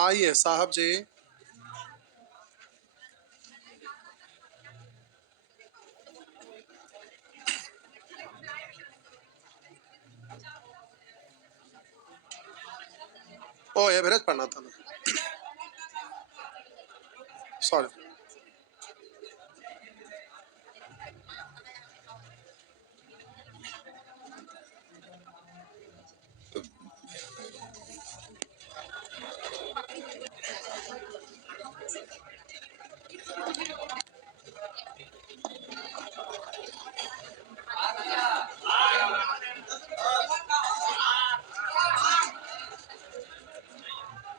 आइए साहब जी। ओ एवरेज पढ़ना था ना, सॉरी।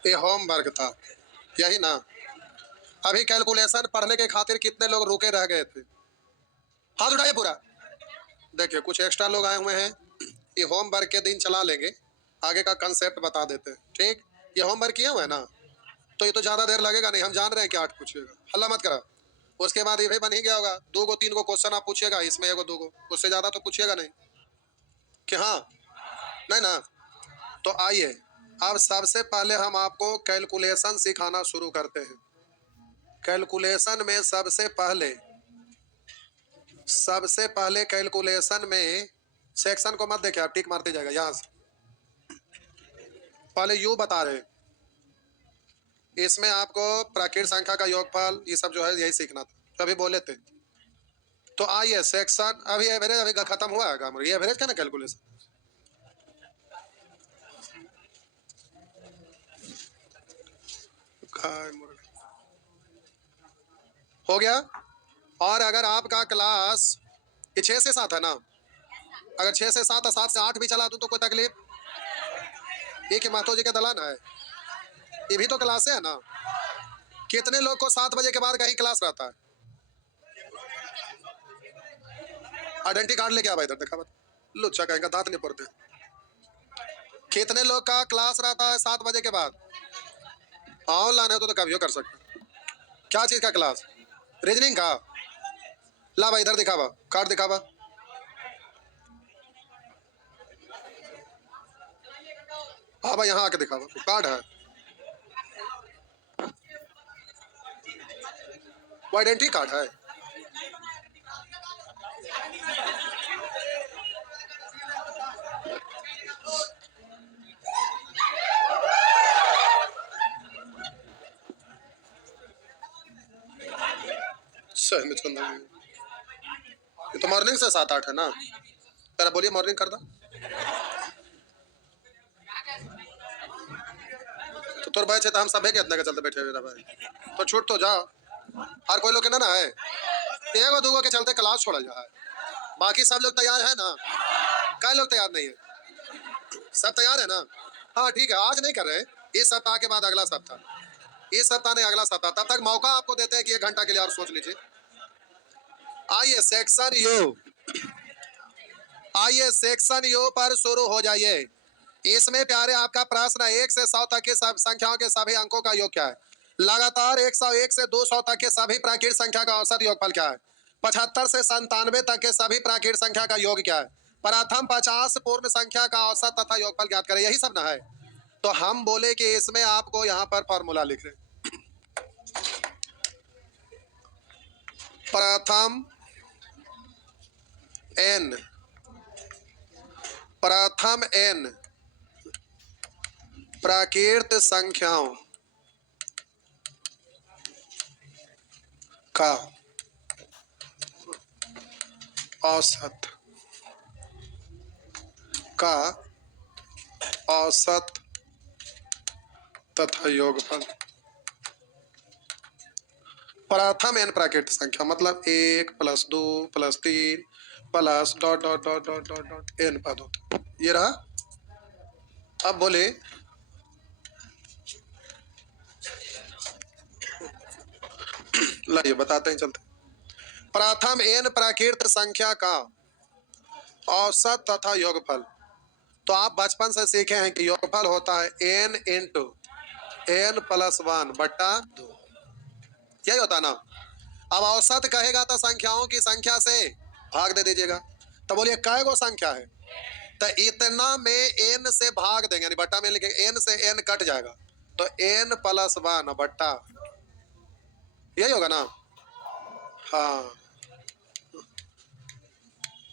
ये होमवर्क था, यही ना। अभी कैलकुलेशन पढ़ने के खातिर कितने लोग रुके रह गए थे? हाथ उठाइए पूरा। देखिए कुछ एक्स्ट्रा लोग आए हुए हैं, ये होमवर्क के दिन चला लेंगे, आगे का कंसेप्ट बता देते हैं। ठीक, ये होमवर्क किया हुआ है ना, तो ये तो ज्यादा देर लगेगा नहीं, हम जान रहे हैं कि 8 पूछिएगा, हल्ला मत करा। उसके बाद ये भी बन ही गया होगा, 2 गो 3 गो क्वेश्चन आप पूछिएगा, इसमें 1 2 गो, उससे ज्यादा तो पूछिएगा नहीं कि हाँ, नहीं ना। तो आइए अब सबसे पहले हम आपको कैलकुलेशन सिखाना शुरू करते हैं। कैलकुलेशन में सबसे पहले कैलकुलेशन में सेक्शन को मत देखिए, आप टिक मारते जाएगा। यहां से पहले यू बता रहे हैं, इसमें आपको प्राकृत संख्या का योगफल ये सब जो है यही सीखना था, तभी बोले थे। तो आइए सेक्शन, अभी एवरेज अभी खत्म हुआ है काम, ये एवरेज का ना कैलकुलेशन हो गया। और अगर आपका क्लास ये 6 से 7 है ना, अगर 6 से 7 और 7 से 8 भी चला दूं तो कोई तकलीफ? ये कि माथो जी का दलान है, ये भी तो क्लास है ना। कितने लोग को 7 बजे के बाद कहीं क्लास रहता है? आइडेंटिटी कार्ड लेके आवा इधर, देखा लुच्चा कहेगा, दांत नहीं पड़ते। कितने लोग का क्लास रहता है 7 बजे के बाद? ऑनलाइन है तो कभी कर सकते। क्या चीज का क्लास? रीजनिंग का? ला भाई इधर दिखावा, कार्ड दिखावा। हाँ भाई यहाँ आके दिखावा, कार्ड है वो, आइडेंटिटी कार्ड है। सही में चंदा, ये तो मॉर्निंग से 7 8 है ना। तेरा बोलिए मॉर्निंग कर दो तो तोर बैच है तो हम सब है इतना के चलते बैठे हुए भाई, तो छूट तो जाओ। हर कोई लोग के ना है, एगो दूगो के चलते क्लास छोड़ा जाए, बाकी सब लोग तैयार है ना? कई लोग तैयार नहीं है? सब तैयार है ना? हाँ ठीक है, आज नहीं कर रहे, इस सप्ताह के बाद अगला सप्ताह, इस सप्ताह नहीं अगला सप्ताह, तब तक मौका आपको देते हैं कि 1 घंटा के लिए और सोच लीजिए। आइए सेक्शन यू, आइए सेक्शन यू पर शुरू हो जाइए। इसमें प्यारे आपका प्रश्न 1 से 100 तक की सब संख्याओं के सभी अंकों का योग क्या है? लगातार 101 से 200 तक के सभी प्राकृत संख्या का औसत योगफल क्या है? 75 से 97 तक के सभी प्राकृत संख्या का योग क्या है? प्रथम 50 पूर्ण संख्या का औसत तथा योगफल ज्ञात करें, यही सब ना है। तो हम बोले कि इसमें आपको यहाँ पर फॉर्मूला लिख रहे, प्रथम एन, प्रथम एन प्राकृत संख्याओं का औसत का औसत तथा योगफल। प्रथम एन प्राकृत संख्या मतलब 1 + 2 + 3 plus dot dot dot dot dot dot N पद होता, ये रहा। अब बोले लाइए बताते हैं चलते। प्रथम एन प्राकृत संख्या का औसत तथा योगफल, तो आप बचपन से सीखे हैं कि योगफल होता है n इंटू n + 1 बट्टा 2, यही होता ना। अब औसत कहेगा तो संख्याओं की संख्या से भाग दे दीजिएगा। तो बोलिए कै गो संख्या है, तो इतना में n से भाग देंगे, यानी बट्टा में लिखेंगे, n से n कट जाएगा तो n प्लस 1 बट्टा, यही होगा ना। हाँ,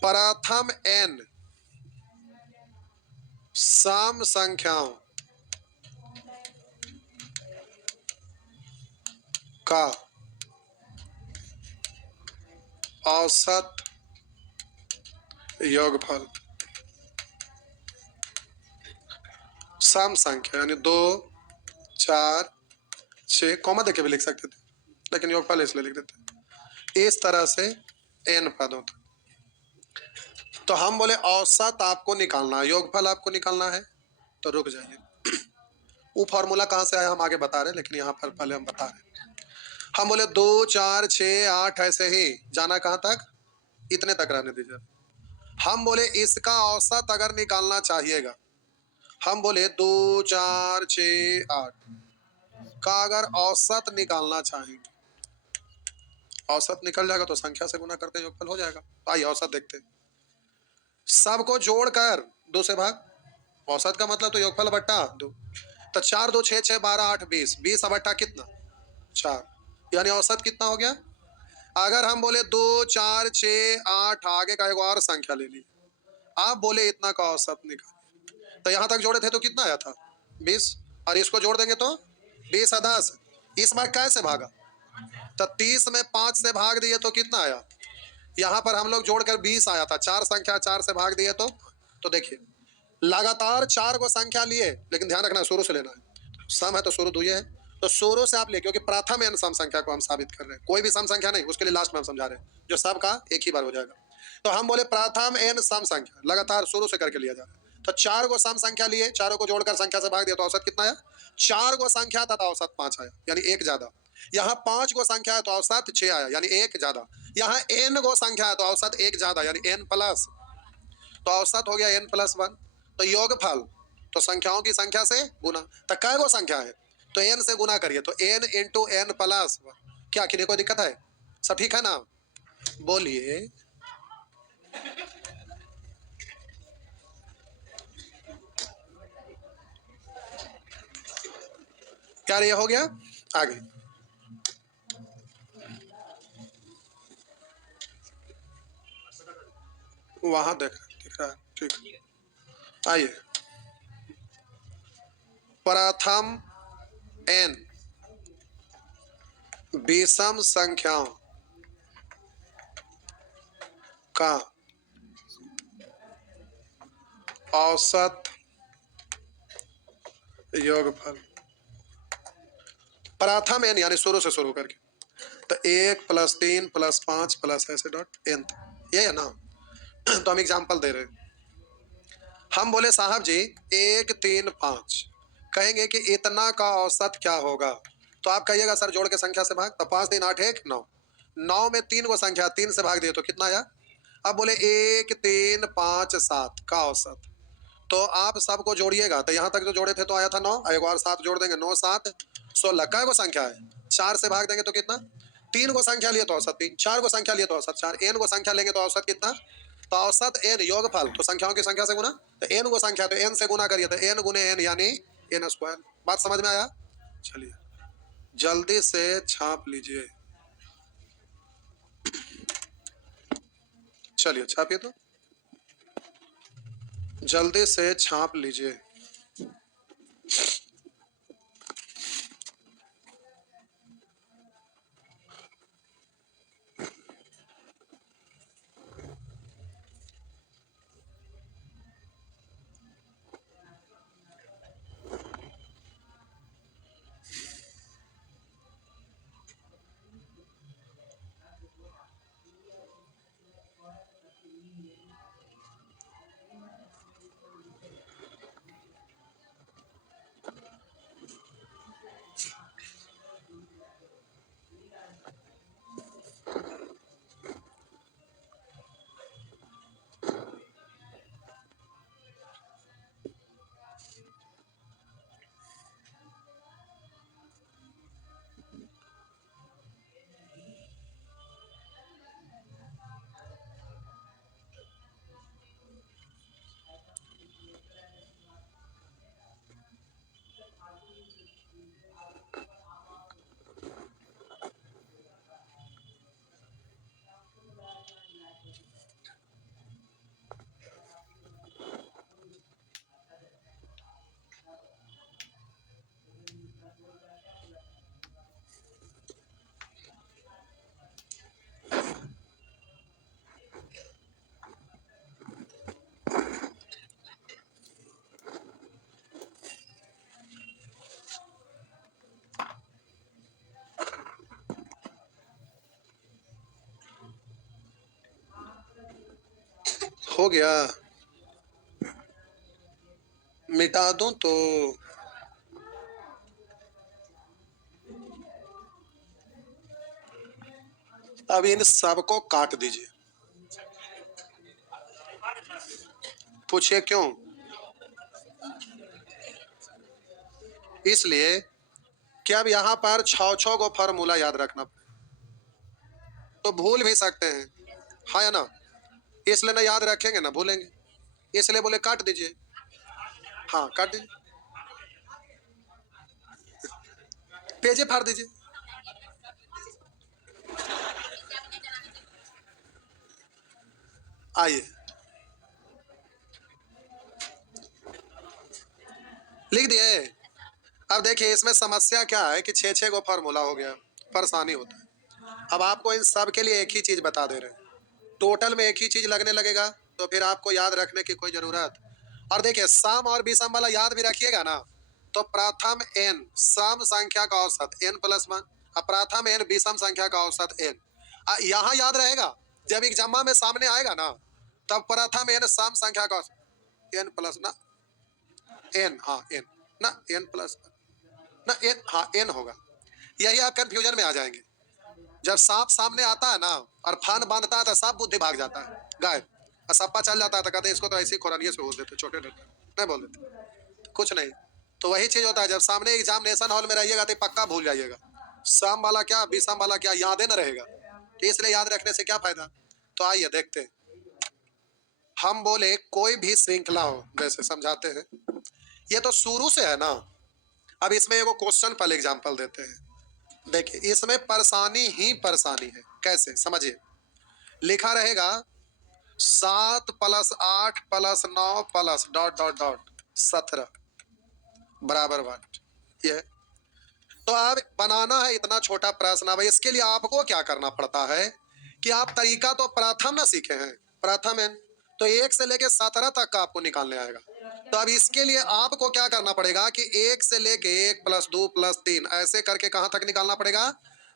प्रथम n सम संख्याओं का औसत योगफल। सम संख्या यानी 2 4 6, कॉमा देके भी लिख सकते थे, लेकिन योगफल इसलिए लिख देते। इस तरह से n पद होता। तो हम बोले औसत आपको निकालना है, योगफल आपको निकालना है। तो रुक जाइए, वो फॉर्मूला कहाँ से आया हम आगे बता रहे, लेकिन यहाँ पर पहले हम बता रहे। हम बोले 2 4 6 8 ऐसे ही जाना, कहाँ तक, इतने तक रहने दीजिए। हम बोले इसका औसत अगर निकालना चाहिएगा, हम बोले 2 4 6 8 का अगर औसत निकालना चाहेंगे, औसत निकल जाएगा तो संख्या से गुना करते योगफल हो जाएगा। तो आइए औसत देखते हैं। सबको जोड़कर 2 से भाग, औसत का मतलब तो योगफल बट्टा 2। तो 4 2 6 6 12 8 20, 20 बट्टा कितना 4, यानी औसत कितना हो गया। अगर हम बोले 2 4 6 8 आगे का एक और संख्या ले ली, आप बोले इतना का औसत निकाल, तो यहां तक जोड़े थे तो कितना आया था 20, और इसको जोड़ देंगे तो 20 और 10। इस बार कैसे भागा, तो 30 में 5 से भाग दिए तो कितना आया, यहाँ पर हम लोग जोड़कर 20 आया था, 4 संख्या 4 से भाग दिए तो देखिए लगातार 4 को संख्या लिए, लेकिन ध्यान रखना शुरू से लेना है, सम है तो शुरू दुई है, तो शुरू से आप ले, क्योंकि प्रथम एन सम संख्या को हम साबित कर रहे हैं, कोई भी सम संख्या नहीं, उसके लिए लास्ट में हम समझा रहे हैं, जो सब का एक ही बार हो जाएगा। तो हम बोले प्रथम एन सम संख्या लगातार शुरू से करके लिया जा रहा है। तो 4 को सम संख्या लिए, चारों को जोड़कर संख्या से भाग दिया तो औसत कितना आया, 4 को संख्या था तो औसत 5 आया, यानी एक ज्यादा। यहाँ 5 को संख्या है तो औसत 6 आया, यानी एक ज्यादा। यहाँ n को संख्या है तो औसत एक ज्यादा, यानी n प्लस, तो औसत हो गया n प्लस 1। तो योगफल तो संख्याओं की संख्या से गुना, तो कै गो संख्या है तो n से गुना करिए, तो n इंटू n प्लस 1। क्या किन्हीं कोई दिक्कत है, सब ठीक है ना, बोलिए। क्या ये हो गया, आगे वहां दिख रहा है, ठीक। आइए, प्रथम n विषम संख्याओं का औसत योगफल। प्रथम n यानी शुरू से शुरू करके, तो 1 प्लस 3 प्लस 5 प्लस ऐसे डॉट n, ये है ना। तो हम एग्जाम्पल दे रहे हैं, हम बोले साहब जी 1 3 5, कहेंगे कि इतना का औसत क्या होगा, तो आप कहिएगा सर जोड़ के संख्या से भाग, तो 5 3 8 1 9, 9 में 3 को संख्या 3 से भाग दिए तो कितना आया। अब बोले 1 3 5 7 का औसत, तो आप सबको जोड़िएगा, तो यहाँ तक जो जोड़े थे तो आया था 9, एक और 7 जोड़ देंगे, 9 7 16, कै को संख्या है 4 से भाग देंगे तो कितना, 3 को संख्या लिए तो औसत 3, 4 को संख्या लिए तो औसत 4, n को संख्या लेंगे तो औसत कितना, तो औसत n योगफल तो संख्याओं की संख्या से गुना, तो n को संख्या तो n से गुना करिए, तो n गुने n यानी n स्क्वायर। बात समझ में आया, चलिए जल्दी से छाप लीजिए, चलिए छापिए, तो जल्दी से छाप लीजिए। हो गया, मिटा दूं तो अब इन सबको काट दीजिए। पूछिए क्यों? इसलिए कि अब यहां पर छो छो को फॉर्मूला याद रखना, तो भूल भी सकते हैं, हाँ या ना? इसलिए ना याद रखेंगे ना भूलेंगे, इसलिए बोले काट दीजिए। हाँ काट दीजिए, पेजे फाड़ दीजिए। आइए लिख दिए। अब देखिए इसमें समस्या क्या है कि छः छः को फॉर्मूला हो गया, परेशानी होता है। अब आपको इन सब के लिए एक ही चीज बता दे रहे हैं, टोटल में एक ही चीज लगने लगेगा, तो फिर आपको याद रखने की कोई जरूरत। और देखिए सम और विषम वाला याद भी रखिएगा ना, तो प्रथम n सम संख्या का औसत n प्लस वन, अब प्रथम n विषम संख्या का औसत n। यहाँ याद रहेगा, जब एग्जाम में सामने आएगा ना, तब प्रथम n सम संख्या का औसत n प्लस ना n, हाँ n ना n प्लस ना n, हाँ n होगा। यही आप कंफ्यूजन में आ जाएंगे। जब सांप सामने आता है ना और फान बांधता है तो सब बुद्धि भाग जाता है, गायब। और सप्पा चल जाता है तो कहते हैं इसको तो ऐसे ही खुरानिये से हो देते, छोटे छोटे नहीं बोल देते कुछ नहीं। तो वही चीज होता है, जब सामने एग्जामिनेशन हॉल में रहिएगा तो पक्का भूल जाइएगा, सम वाला क्या विषम वाला क्या याद न रहेगा, तो इसलिए याद रखने से क्या फायदा। तो आइए देखते हैं, हम बोले कोई भी श्रृंखला हो, जैसे समझाते हैं, ये तो शुरू से है ना। अब इसमें एगो क्वेश्चन पहले एग्जाम्पल देते हैं। देखिए इसमें परेशानी ही परेशानी है, कैसे समझिए। लिखा रहेगा 7 + 8 + 9 प्लस डॉट डॉट डॉट 17 बराबर 1। ये तो अब बनाना है इतना छोटा प्रश्न। अब इसके लिए आपको क्या करना पड़ता है कि आप तरीका तो प्रथम ना सीखे हैं, प्रथम n तो 1 से लेके 17 तक का आपको निकालने आएगा। तो अब इसके लिए आपको क्या करना पड़ेगा कि 1 से लेके 1 + 2 + 3 ऐसे करके कहां तक निकालना पड़ेगा,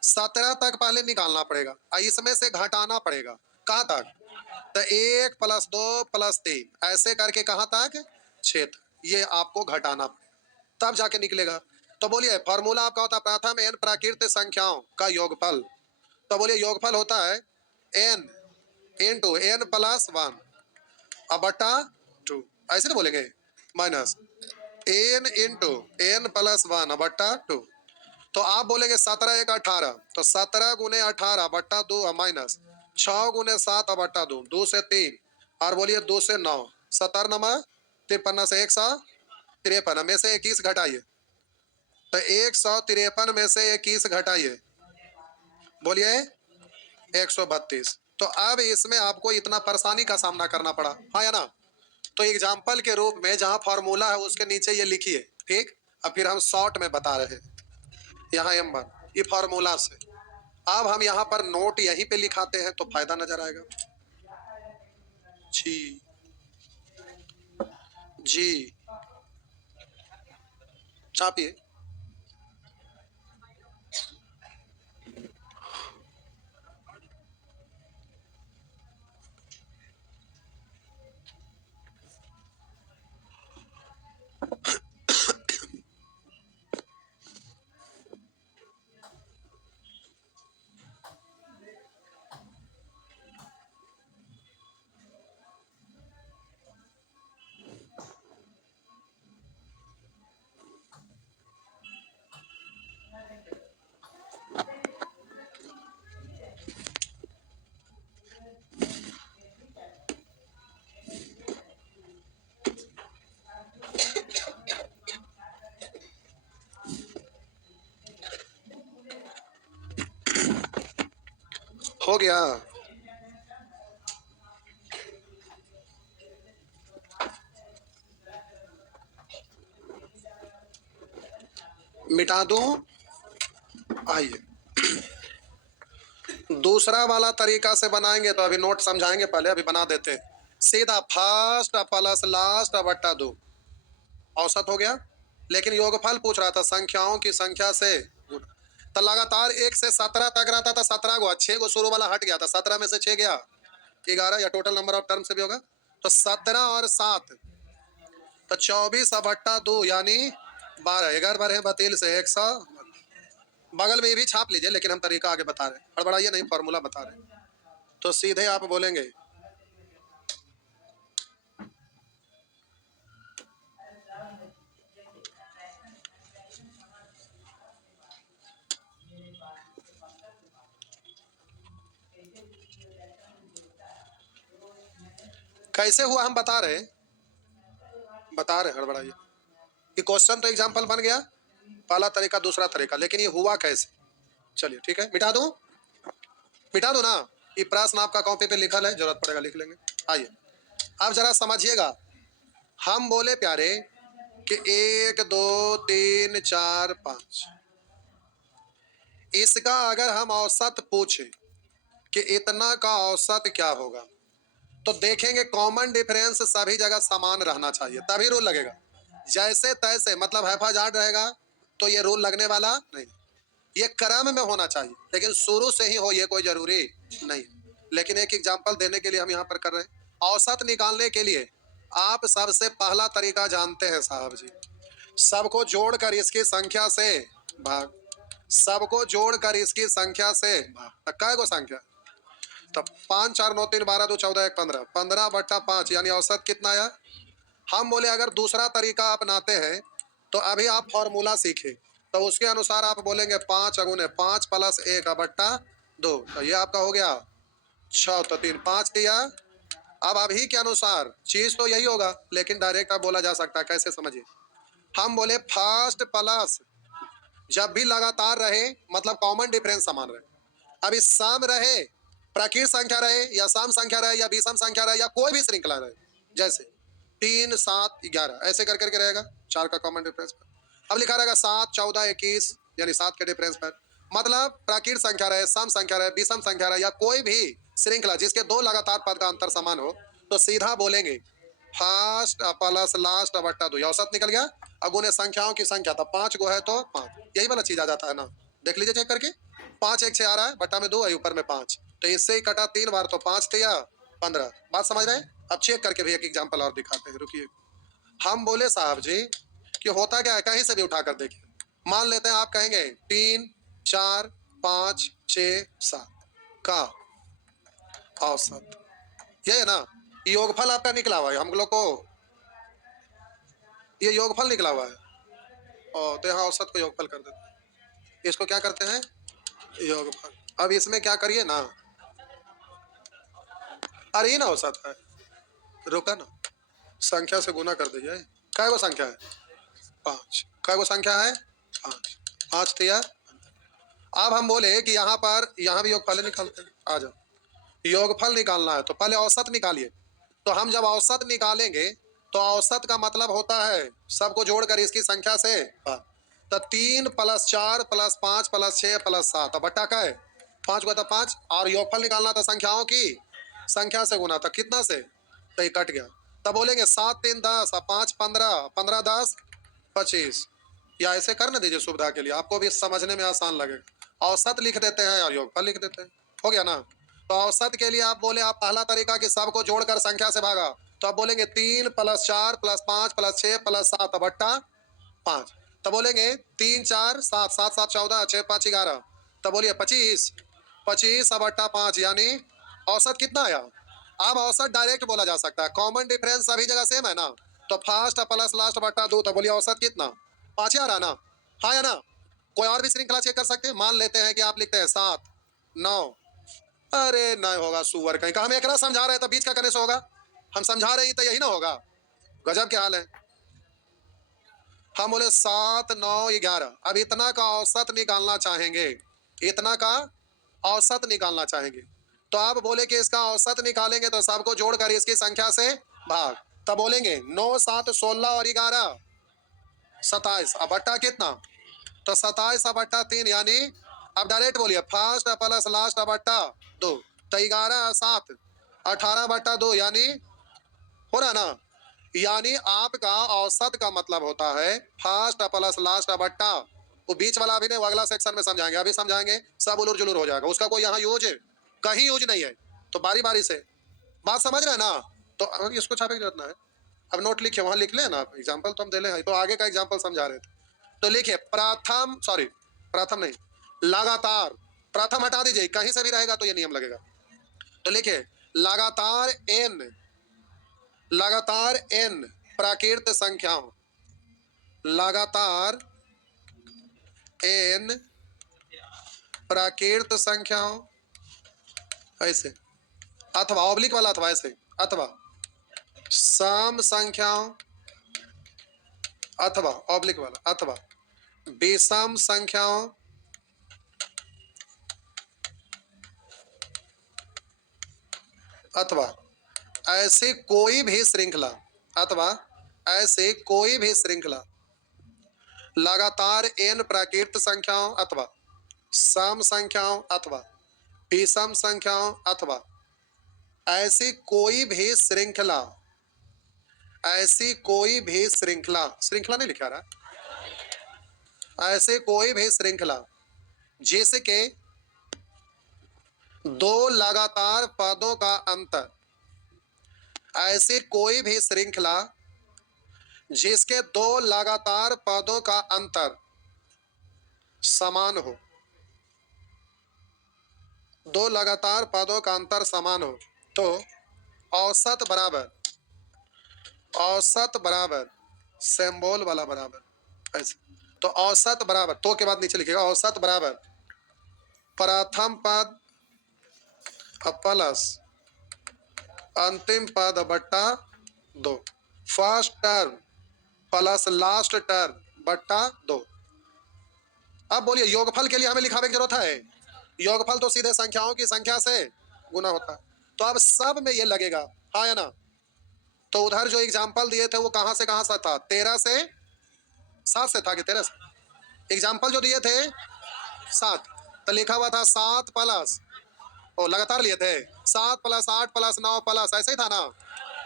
17 तक पहले निकालना पड़ेगा और इसमें से घटाना पड़ेगा कहां तक, तो 1 + 2 + 3 ऐसे करके कहां तक, 6 तक। ये आपको घटाना पड़ेगा तब जाके निकलेगा। तो बोलिए फॉर्मूला आपका होता है प्रथम n प्राकृत संख्याओं का योगफल। तो बोलिए योगफल होता है n इंटू n + 1 अब बटा 2, ऐसे ना बोलेंगे, माइनस n इंटू n + 1 अब बटा 2। तो आप बोलेंगे 17 × 1 = 18, तो 17 × 18 बटा 2 माइनस 6 × 7 अब बटा 2, 2 से 3 और बोलिए 2 से 9, 17 नमा 53 से 153 में से 21 घटाइए, तो 153 में से 21 घटाइए, बोलिए 132। तो अब इसमें आपको इतना परेशानी का सामना करना पड़ा, हाँ या ना। तो एग्जाम्पल के रूप में जहां फॉर्मूला है उसके नीचे ये लिखिए, ठीक। अब फिर हम शॉर्ट में बता रहे हैं, यहाँ m1 ये फॉर्मूला से। अब हम यहाँ पर नोट यहीं पे लिखाते हैं तो फायदा नजर आएगा। जी जी छापिए। हो गया, मिटा दूं। आइए दूसरा वाला तरीका से बनाएंगे, तो अभी नोट समझाएंगे, पहले अभी बना देते हैं। सीधा फर्स्ट प्लस लास्ट बट्टा 2 औसत हो गया। लेकिन योगफल पूछ रहा था संख्याओं की संख्या से गुणा। तो लगातार 1 से 17 तक रहता था, 17 को 6 को शुरू वाला हट गया था, 17 में से 6 गया 11 या टोटल नंबर ऑफ टर्म से भी होगा। तो 17 और 7 तो 24/2 यानी 12। 11 बार है बतील से 100। बगल में ये भी छाप लीजिए, लेकिन हम तरीका आगे बता रहे हैं, हड़बड़ाइए नहीं, फॉर्मूला बता रहे हैं। तो सीधे आप बोलेंगे कैसे हुआ, हम बता रहे हड़बड़ाइए। ये क्वेश्चन तो एग्जाम्पल बन गया, पहला तरीका दूसरा तरीका, लेकिन ये हुआ कैसे। चलिए ठीक है, मिटा दो ना। ये प्रश्न आपका कॉपी पे लिखल है, जरूरत पड़ेगा लिख लेंगे। आइए आप जरा समझिएगा। हम बोले प्यारे कि 1 2 3 4 5, इसका अगर हम औसत पूछे कि इतना का औसत क्या होगा, तो देखेंगे कॉमन डिफरेंस सभी जगह समान रहना चाहिए, तभी रूल लगेगा। जैसे तैसे मतलब हैफाजार्ड रहेगा तो ये रूल लगने वाला नहीं। ये क्रम में होना चाहिए, लेकिन शुरू से ही हो ये कोई जरूरी नहीं। लेकिन एक एग्जांपल देने के लिए हम यहाँ पर कर रहे हैं। औसत निकालने के लिए आप सबसे पहला तरीका जानते हैं साहब जी, सबको जोड़कर इसकी संख्या से भाग। सबको जोड़कर इसकी संख्या से भाग। काय को संख्या, तब 5 4 9 3 12 2 14 1 15, 15/5 यानी औसत कितना आया। हम बोले अगर दूसरा तरीका अपनाते हैं तो अभी आप फॉर्मूला सीखे, तो उसके अनुसार आप बोलेंगे 5 × 5 + 1/2, तो ये आपका हो गया 6, तो 3 5 दिया। अब अभी के अनुसार चीज तो यही होगा, लेकिन डायरेक्ट आप बोला जा सकता है, कैसे समझिए। हम बोले फर्स्ट प्लस जब भी लगातार रहे मतलब कॉमन डिफरेंस समान रहे। अब इस सम रहे, प्राकृत संख्या रहे या सम संख्या रहे या विषम संख्या रहे या कोई भी श्रृंखला रहे, जैसे 3 7 11 ऐसे कर करके रहेगा 4 का कॉमन डिफरेंस पर। अब लिखा रहेगा 7 14 21 यानी 7 के डिफरेंस पर। मतलब प्राकृत संख्या रहे, सम संख्या रहे, विषम संख्या रहे या कोई भी श्रृंखला जिसके दो लगातार पद का अंतर समान हो, तो सीधा बोलेंगे फर्स्ट प्लस लास्ट बट्टा 2, औसत निकल गया। अब उन्हें संख्याओं की संख्या, तब 5 गो है तो 5, यही वाला चीज आ जाता है ना। देख लीजिए चेक करके, 5 1 6 आ रहा है, बट्टा में 2 है, ऊपर में 5, तो इससे ही कटा 3 बार, तो 5 दिया 15। बात समझ रहे हैं। अब चेक करके भी एक एग्जाम्पल और दिखाते हैं, रुकिए। हम बोले साहब जी कि होता क्या है, कहीं से भी उठा कर देखिए। मान लेते हैं आप कहेंगे 3 4 5 6 7 का औसत, ये है ना। योगफल आपका निकला हुआ है, हम लोग को ये योगफल निकला हुआ है, और तो यहाँ औसत को योगफल कर देते हैं। इसको क्या करते हैं, योगफल। अब इसमें क्या करिए ना, अरे ये ना औसत है, रुका ना, संख्या से गुना कर दीजिए। काय वो संख्या है 5, काय वो संख्या है 5, 5 दिया। अब हम बोले कि यहाँ पर यहाँ भी योगफल निकालते हैं, आ जाओ। योगफल निकालना है तो पहले औसत निकालिए। तो हम जब औसत निकालेंगे तो औसत का मतलब होता है सबको जोड़कर इसकी संख्या से, तो 3 + 4 + 5 + 6 + 7, बट्टा का है 5 को, तो 5। और योगफल निकालना था संख्याओं की संख्या से गुना, था कितना से, तो ये कट गया। तब बोलेंगे 7 3 10, 5 15, 15 10 25, या ऐसे कर न दीजिए सुविधा के लिए, आपको भी समझने में आसान लगेगा। औसत लिख देते हैं और योगफल लिख देते हैं, हो गया ना। तो औसत के लिए आप बोले, आप पहला तरीका कि सबको जोड़कर संख्या से भागा, तो आप बोलेंगे 3 + 4 + 5 + 6 + 7 बट्टा 5। तब बोलेंगे 3 4 7 7 7 14 6 5 11, तब बोलिए 25, 25/5 यानी औसत कितना आया। अब औसत डायरेक्ट बोला जा सकता है, कॉमन डिफरेंस सभी जगह सेम है ना, तो फर्स्ट प्लस लास्ट बट्टा 2, तो बोलिए औसत कितना 5 आ रहा ना, हाँ या ना। कोई और भी श्रृंखला चेक कर सकते हैं, मान लेते हैं कि आप लिखते हैं 7 9, अरे नहीं होगा सुअर कहीं का, हम एक समझा रहे हैं तो बीच का करने से होगा, हम समझा रहे हैं तो यही ना होगा, गजब के हाल है। हम बोले 7 9 11, अब इतना का औसत निकालना चाहेंगे, इतना का औसत निकालना चाहेंगे, तो आप बोले कि इसका औसत निकालेंगे तो सबको जोड़कर इसकी संख्या से भाग। तब बोलेंगे 9 7 16 और 11 27, अब बट्टा कितना, तो 27/3 यानी, अब डायरेक्ट बोलिए फर्स्ट प्लस लास्ट बट्टा 2, तो 11 7 18/2 यानी, हो रहा ना। यानी आपका औसत का मतलब होता है फर्स्ट प्लस लास्ट बट्टा, वो बीच वाला अभी नहीं, वो अगला सेक्शन में समझाएंगे, अभी समझाएंगे सब उलूर जुलूर हो जाएगा, उसका कोई यहाँ यूज कहीं यूज नहीं है, तो बारी बारी से बात समझ रहे हैं ना। तो इसको छापे की जरूरत ना है। अब नोट लिखिए, वहां लिख ले ना, एग्जाम्पल तो हम दे ले हैं, तो आगे का एग्जाम्पल समझा रहे थे। तो लिखिए प्रथम, सॉरी प्रथम नहीं, लगातार, प्रथम हटा दीजिए, कहीं से भी रहेगा तो ये नियम लगेगा। तो लिखिए लगातार n प्राकृत संख्याओं, लगातार n प्राकृत संख्याओं, ऐसे, अथवा ऑब्लिक वाला, अथवा ऐसे, अथवा सम संख्याओं, अथवा ऑब्लिक वाला, अथवा विषम संख्याओं, अथवा ऐसे कोई भी श्रृंखला, अथवा ऐसे कोई भी श्रृंखला लगातार n प्राकृत संख्याओं अथवा सम संख्याओं अथवा विषम संख्याओं अथवा ऐसी कोई भी श्रृंखला, ऐसी कोई भी श्रृंखला, श्रृंखला नहीं लिखा रहा, ऐसे कोई भी श्रृंखला जिसके दो लगातार पदों का अंतर, ऐसी कोई भी श्रृंखला जिसके दो लगातार पदों का अंतर समान हो, दो लगातार पदों का अंतर समान हो, तो औसत बराबर, औसत बराबर सिंबल वाला बराबर ऐसे, तो औसत बराबर, तो के बाद नीचे लिखिएगा, औसत बराबर प्रथम पद प्लस अंतिम पद बट्टा 2, first term plus last term बट्टा 2। अब बोलिए योगफल के लिए हमें लिखावे की जरूरत है? योगफल तो सीधे संख्याओं की संख्या से गुना होता है, तो अब सब में ये लगेगा, हाँ या ना? तो उधर जो एग्जाम्पल दिए थे वो कहां से कहां से था? 13 से 7 से था कि 13 से? एग्जाम्पल जो दिए थे 7, तो लिखा हुआ था 7 प्लस, ओ लगातार लिए थे, 7 प्लस 8 प्लस 9 प्लस, ऐसे ही था ना,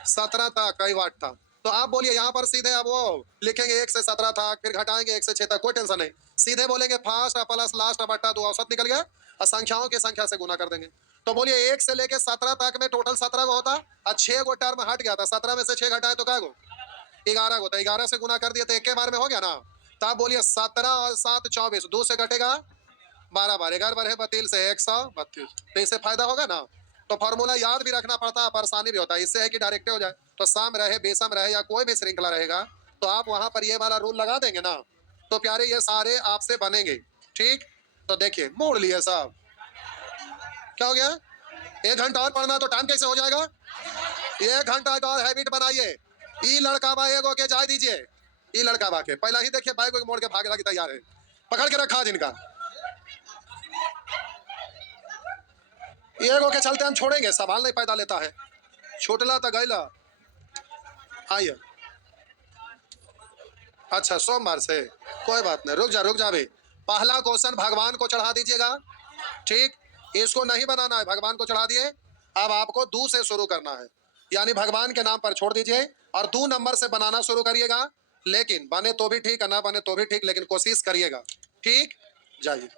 17 तक कई वाट था। तो आप बोलिए यहाँ पर सीधे अब वो लिखेंगे 1 से 17 था, फिर घटाएंगे 1 से 6 तक, कोई टेंशन नहीं, सीधे बोलेंगे फर्स्ट प्लस लास्ट बट्टा 2, औसत निकल गया और संख्याओं की संख्या से गुना कर देंगे। तो बोलिए 1 से लेके 17 तक में टोटल 17 को होता और 6 गो टर्म हट गया था, 17 में से 6 घटाए तो क्या गो? 11 को, तो 11 से गुना कर दिया तो एक बार में हो गया ना। तो आप बोलिए 17 और 7 24, 2 से घटेगा 12 बार, 11 बार है 32 से 132, तो इससे फायदा होगा ना। तो फॉर्मूला याद भी रखना पड़ता है, परेशानी भी होता है, इससे है कि डायरेक्ट हो जाए। तो सम रहे, बेसम रहे या कोई भी श्रृंखला रहेगा तो आप वहां पर ये वाला रूल लगा देंगे ना, तो प्यारे ये सारे आपसे बनेंगे, ठीक। तो देखिए मोड़ लिए साहब, क्या हो गया? 1 घंटा और पढ़ना तो टाइम कैसे हो जाएगा? 1 घंटा का और हैबिट बनाइए। ई लड़का बा एगो के जाय दीजिए, ई लड़का बा के पहला ही देखिए बाइक को मोड़ के भागने की तैयार है, पकड़ के रखा जिनका, एगो के चलते हम छोड़ेंगे, सवाल नहीं पैदा लेता है, छोटला तो गैला। आइए, अच्छा सोमवार से कोई बात नहीं, रुक जा भाई। पहला क्वेश्चन भगवान को चढ़ा दीजिएगा, ठीक, इसको नहीं बनाना है, भगवान को चढ़ा दिए। अब आपको 2 से शुरू करना है, यानी भगवान के नाम पर छोड़ दीजिए और 2 नंबर से बनाना शुरू करिएगा, लेकिन बने तो भी ठीक, ना बने तो भी ठीक, लेकिन कोशिश करिएगा, ठीक। जाइए।